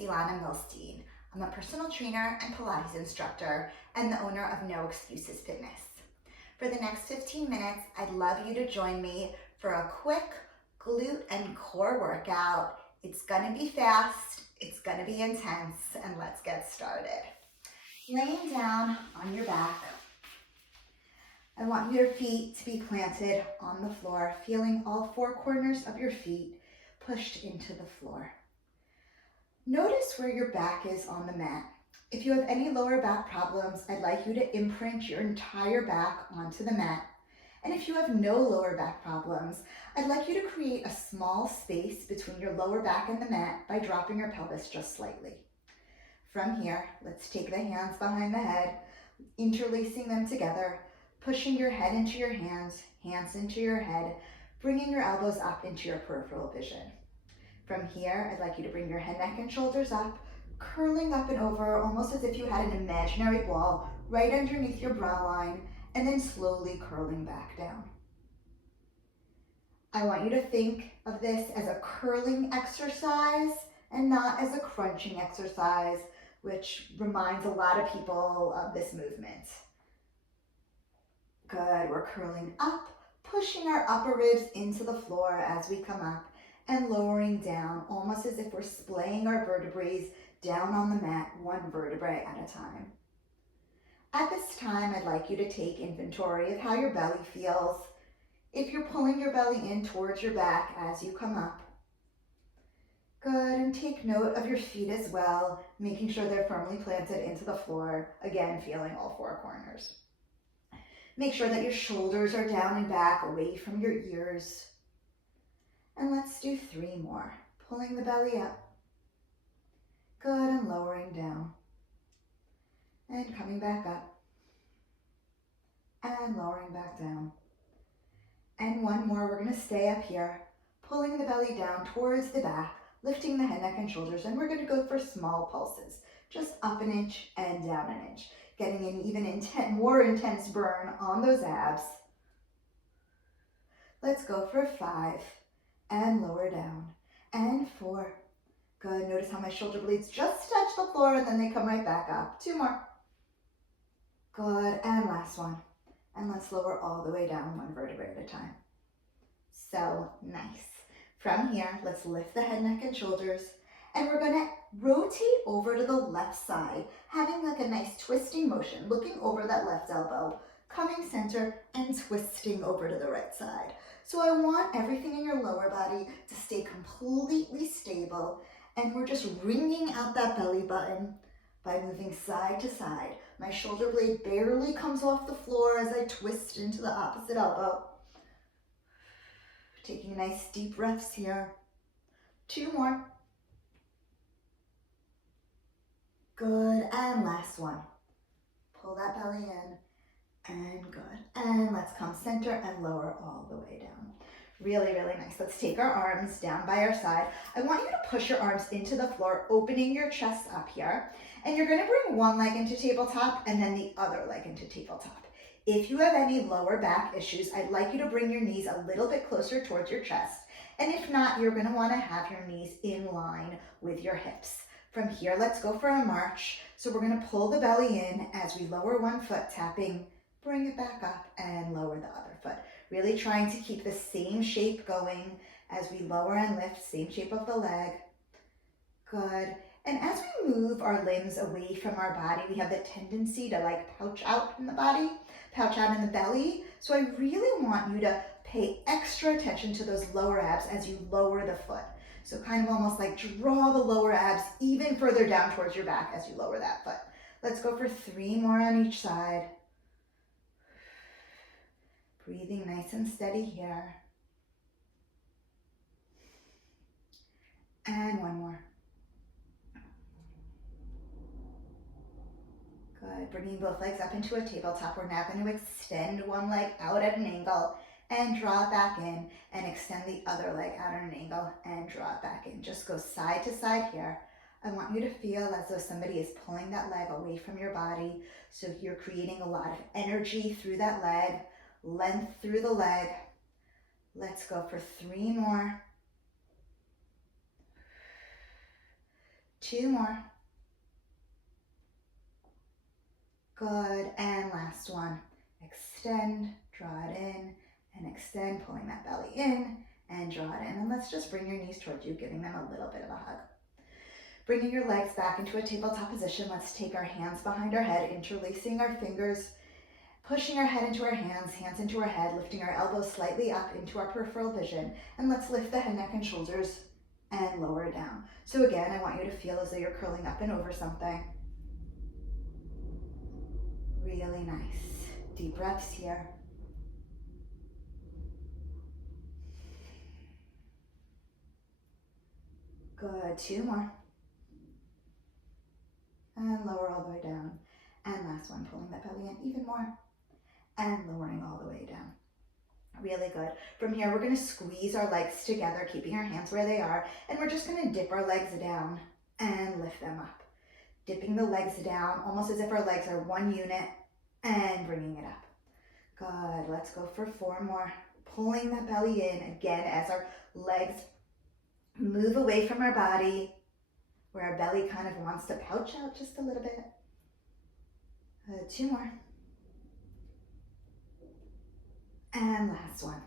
Ilana Milstein. I'm a personal trainer and Pilates instructor and the owner of No Excuses Fitness. For the next 15 minutes, I'd love you to join me for a quick glute and core workout. It's gonna be fast, it's gonna be intense, and let's get started. Laying down on your back, I want your feet to be planted on the floor, feeling all four corners of your feet pushed into the floor. Notice where your back is on the mat. If you have any lower back problems, I'd like you to imprint your entire back onto the mat. And if you have no lower back problems, I'd like you to create a small space between your lower back and the mat by dropping your pelvis just slightly. From here, let's take the hands behind the head, interlacing them together, pushing your head into your hands, hands into your head, bringing your elbows up into your peripheral vision. From here, I'd like you to bring your head, neck, and shoulders up, curling up and over, almost as if you had an imaginary ball right underneath your brow line, and then slowly curling back down. I want you to think of this as a curling exercise and not as a crunching exercise, which reminds a lot of people of this movement. Good, we're curling up, pushing our upper ribs into the floor as we come up, and lowering down, almost as if we're splaying our vertebrae down on the mat, one vertebrae at a time. At this time, I'd like you to take inventory of how your belly feels. If you're pulling your belly in towards your back as you come up. Good, and take note of your feet as well, making sure they're firmly planted into the floor, again, feeling all four corners. Make sure that your shoulders are down and back, away from your ears. And let's do 3 more. Pulling the belly up. Good, and lowering down. And coming back up. And lowering back down. And 1 more, we're gonna stay up here, pulling the belly down towards the back, lifting the head, neck, and shoulders, and we're gonna go for small pulses, just up 1 inch and down 1 inch, getting an even more intense burn on those abs. Let's go for 5. And lower down, and 4. Good, notice how my shoulder blades just touch the floor and then they come right back up. 2 more. Good, and last one. And let's lower all the way down, 1 vertebrae at a time. So nice. From here, let's lift the head, neck, and shoulders, and we're gonna rotate over to the left side, having like a nice twisting motion, looking over that left elbow, coming center and twisting over to the right side. So I want everything in your lower body to stay completely stable, and we're just wringing out that belly button by moving side to side. My shoulder blade barely comes off the floor as I twist into the opposite elbow. Taking nice deep breaths here. 2 more. Good, and last one. Pull that belly in. And good. And let's come center and lower all the way down. Really, really nice. Let's take our arms down by our side. I want you to push your arms into the floor, opening your chest up here. And you're gonna bring one leg into tabletop and then the other leg into tabletop. If you have any lower back issues, I'd like you to bring your knees a little bit closer towards your chest. And if not, you're gonna wanna have your knees in line with your hips. From here, let's go for a march. So we're gonna pull the belly in as we lower one foot, tapping, bring it back up and lower the other foot. Really trying to keep the same shape going as we lower and lift, same shape of the leg. Good. And as we move our limbs away from our body, we have the tendency to like pouch out in the body, pouch out in the belly. So I really want you to pay extra attention to those lower abs as you lower the foot. So kind of almost like draw the lower abs even further down towards your back as you lower that foot. Let's go for 3 more on each side. Breathing nice and steady here. And 1 more. Good, bringing both legs up into a tabletop. We're now going to extend one leg out at an angle and draw it back in, and extend the other leg out at an angle and draw it back in. Just go side to side here. I want you to feel as though somebody is pulling that leg away from your body. So you're creating a lot of energy through that leg, length through the leg. Let's go for 3 more. 2 more. Good, and last one. Extend, draw it in, and extend, pulling that belly in, and draw it in. And let's just bring your knees towards you, giving them a little bit of a hug. Bringing your legs back into a tabletop position, let's take our hands behind our head, interlacing our fingers, pushing our head into our hands, hands into our head, lifting our elbows slightly up into our peripheral vision, and let's lift the head, neck, and shoulders and lower it down. So again, I want you to feel as though you're curling up and over something. Really nice. Deep breaths here. Good, 2 more. And lower all the way down. And last one, pulling that belly in even more. And lowering all the way down. Really good. From here, we're going to squeeze our legs together, keeping our hands where they are. And we're just going to dip our legs down and lift them up. Dipping the legs down, almost as if our legs are one unit, and bringing it up. Good. Let's go for 4 more. Pulling that belly in again as our legs move away from our body, where our belly kind of wants to pouch out just a little bit. 2 more. And last one.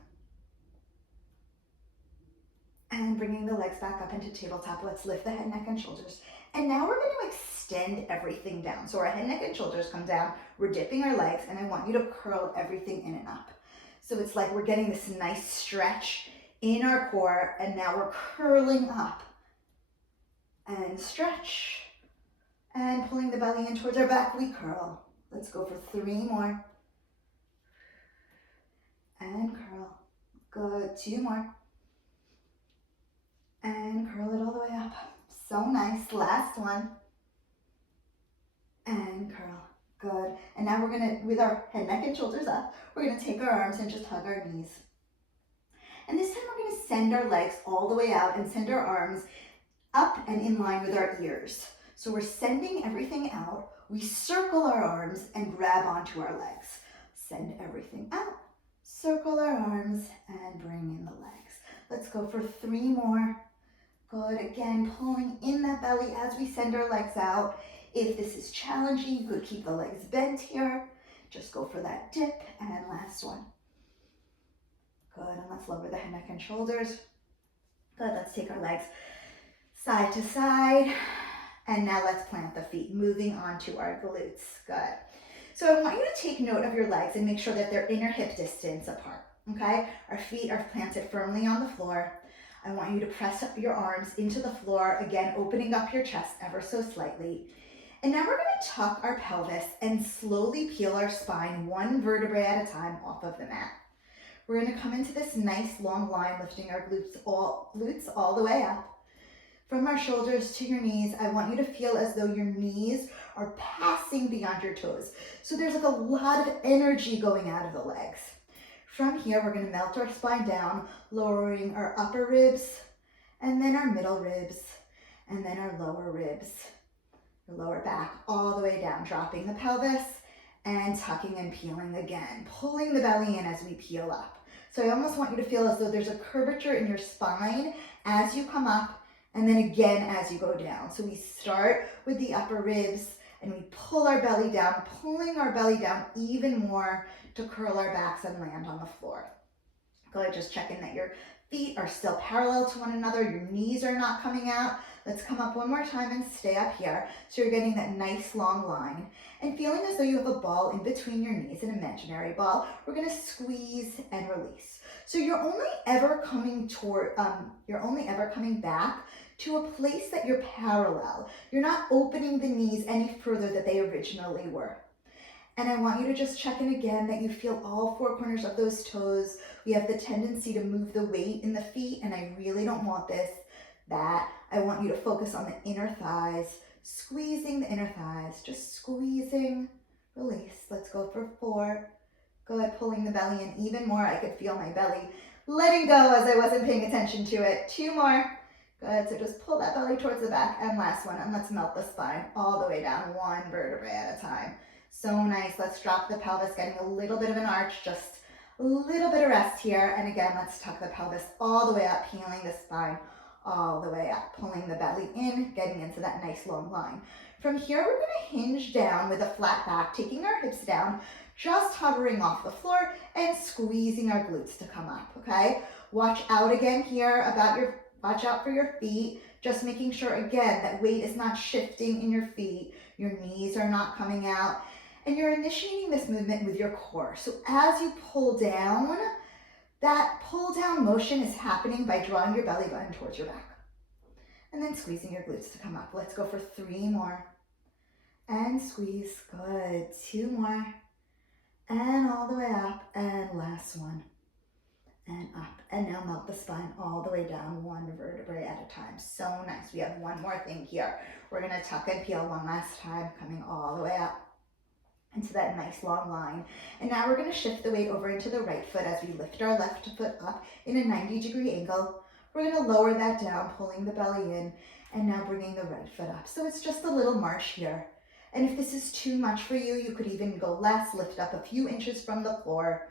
And bringing the legs back up into tabletop, let's lift the head, neck, and shoulders. And now we're going to extend everything down. So our head, neck, and shoulders come down. We're dipping our legs, and I want you to curl everything in and up. So it's like we're getting this nice stretch in our core, and now we're curling up. And stretch. And pulling the belly in towards our back, we curl. Let's go for 3 more. And curl. Good, 2 more. And curl it all the way up. So nice. Last one. And curl. Good. And now we're going to, with our head, neck, and shoulders up, we're going to take our arms and just hug our knees. And this time we're going to send our legs all the way out and send our arms up and in line with our ears. So we're sending everything out. We circle our arms and grab onto our legs. Send everything out, circle our arms, and bring in the legs. Let's go for 3 more. Good. Again, pulling in that belly as we send our legs out. If this is challenging, you could keep the legs bent here. Just go for that dip. And last one. Good. And let's lower the head, neck, and shoulders. Good. Let's take our legs side to side. And now let's plant the feet, moving on to our glutes. Good. So I want you to take note of your legs and make sure that they're inner hip distance apart, okay? Our feet are planted firmly on the floor. I want you to press up your arms into the floor, again, opening up your chest ever so slightly. And now we're going to tuck our pelvis and slowly peel our spine 1 vertebrae at a time off of the mat. We're going to come into this nice long line, lifting our glutes all the way up. From our shoulders to your knees, I want you to feel as though your knees are passing beyond your toes. So there's like a lot of energy going out of the legs. From here, we're going to melt our spine down, lowering our upper ribs, and then our middle ribs, and then our lower ribs, your lower back, all the way down, dropping the pelvis and tucking and peeling again, pulling the belly in as we peel up. So I almost want you to feel as though there's a curvature in your spine as you come up, and then again as you go down. So we start with the upper ribs and we pull our belly down, pulling our belly down even more to curl our backs and land on the floor. Good, just checking that your feet are still parallel to one another, your knees are not coming out. Let's come up one more time and stay up here. So you're getting that nice long line and feeling as though you have a ball in between your knees, an imaginary ball. We're gonna squeeze and release. So you're only ever coming back to a place that you're parallel. You're not opening the knees any further than they originally were. And I want you to just check in again that you feel all 4 corners of those toes. We have the tendency to move the weight in the feet, and I really don't want that. I want you to focus on the inner thighs, squeezing the inner thighs, just squeezing, release. Let's go for 4. Good, pulling the belly in even more. I could feel my belly letting go as I wasn't paying attention to it. 2 more. Good, so just pull that belly towards the back, and last one, and let's melt the spine all the way down, 1 vertebrae at a time. So nice. Let's drop the pelvis, getting a little bit of an arch, just a little bit of rest here. And again, let's tuck the pelvis all the way up, peeling the spine all the way up, pulling the belly in, getting into that nice long line. From here, we're gonna hinge down with a flat back, taking our hips down, just hovering off the floor and squeezing our glutes to come up, okay? Watch out again here watch out for your feet, just making sure again that weight is not shifting in your feet, your knees are not coming out, and you're initiating this movement with your core. So as you pull down, that pull down motion is happening by drawing your belly button towards your back. And then squeezing your glutes to come up. Let's go for 3 more. And squeeze, good. 2 more. And all the way up, and last one. And up, and now melt the spine all the way down, 1 vertebrae at a time. So nice. We have one more thing here. We're gonna tuck and peel one last time, coming all the way up into that nice long line. And now we're gonna shift the weight over into the right foot as we lift our left foot up in a 90-degree angle. We're gonna lower that down, pulling the belly in, and now bringing the right foot up. So it's just a little march here. And if this is too much for you, you could even go less, lift up a few inches from the floor.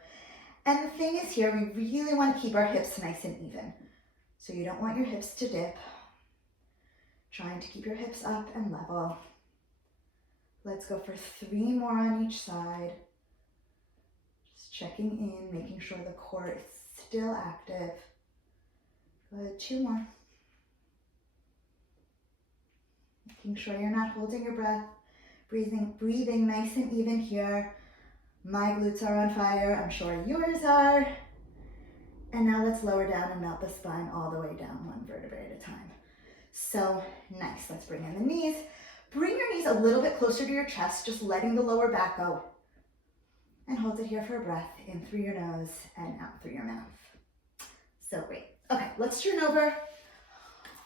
And the thing is here, we really want to keep our hips nice and even. So you don't want your hips to dip. Trying to keep your hips up and level. Let's go for 3 more on each side. Just checking in, making sure the core is still active. Good, 2 more. Making sure you're not holding your breath. Breathing nice and even here. My glutes are on fire, I'm sure yours are. And now let's lower down and melt the spine all the way down, 1 vertebrae at a time. So nice, let's bring in the knees. Bring your knees a little bit closer to your chest, just letting the lower back go. And hold it here for a breath, in through your nose and out through your mouth. So great. Okay, let's turn over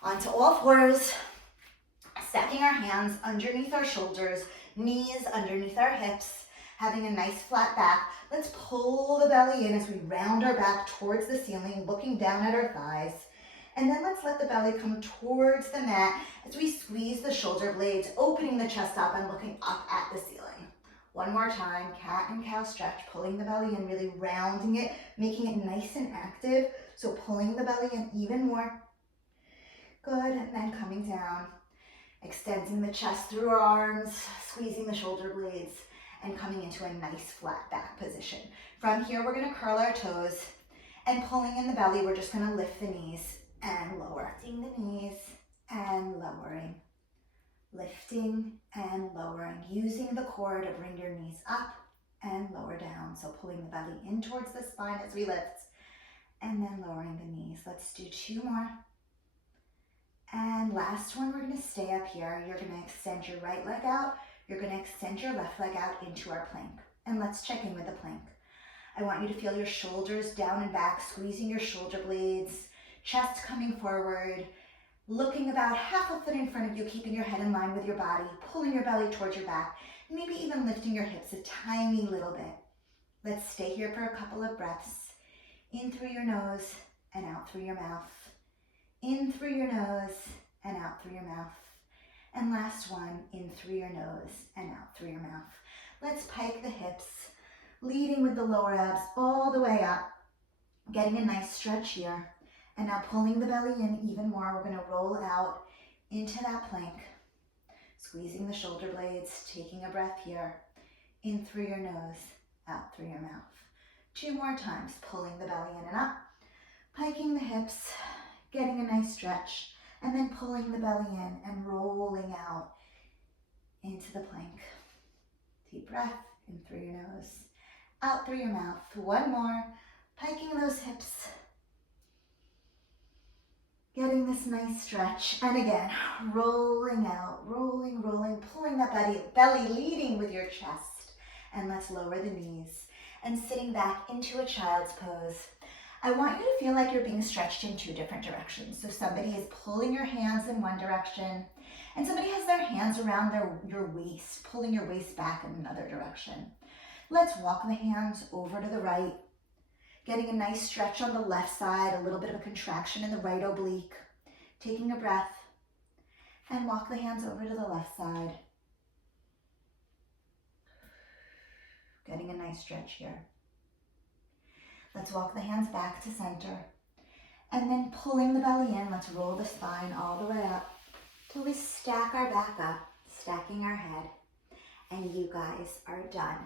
onto all fours, stacking our hands underneath our shoulders, knees underneath our hips, having a nice flat back. Let's pull the belly in as we round our back towards the ceiling, looking down at our thighs. And then let's let the belly come towards the mat as we squeeze the shoulder blades, opening the chest up and looking up at the ceiling. One more time, cat and cow stretch, pulling the belly in, really rounding it, making it nice and active. So pulling the belly in even more. Good, and then coming down, extending the chest through our arms, squeezing the shoulder blades, and coming into a nice flat back position. From here, we're gonna curl our toes, and pulling in the belly, we're just gonna lift the knees and lower. Lifting the knees and lowering. Lifting and lowering, using the core to bring your knees up and lower down. So pulling the belly in towards the spine as we lift, and then lowering the knees. Let's do 2 more. And last one, we're gonna stay up here. You're gonna extend your right leg out. You're gonna extend your left leg out into our plank. And let's check in with the plank. I want you to feel your shoulders down and back, squeezing your shoulder blades, chest coming forward, looking about half a foot in front of you, keeping your head in line with your body, pulling your belly towards your back, maybe even lifting your hips a tiny little bit. Let's stay here for a couple of breaths. In through your nose and out through your mouth. In through your nose and out through your mouth. And last one, in through your nose and out through your mouth. Let's pike the hips, leading with the lower abs all the way up, getting a nice stretch here. And now pulling the belly in even more, we're gonna roll out into that plank, squeezing the shoulder blades, taking a breath here, in through your nose, out through your mouth. 2 more times, pulling the belly in and up, piking the hips, getting a nice stretch, and then pulling the belly in and rolling out into the plank. Deep breath, in through your nose, out through your mouth. 1 more, piking those hips, getting this nice stretch, and again, rolling out, rolling, pulling that belly leading with your chest. And let's lower the knees and sitting back into a child's pose. I want you to feel like you're being stretched in 2 different directions. So somebody is pulling your hands in one direction, and somebody has their hands around your waist, pulling your waist back in another direction. Let's walk the hands over to the right, getting a nice stretch on the left side, a little bit of a contraction in the right oblique. Taking a breath, and walk the hands over to the left side. Getting a nice stretch here. Let's walk the hands back to center. And then pulling the belly in, let's roll the spine all the way up till we stack our back up, stacking our head. And you guys are done.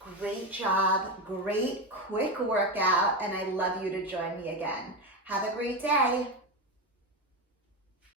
Great job, great quick workout, and I'd love you to join me again. Have a great day.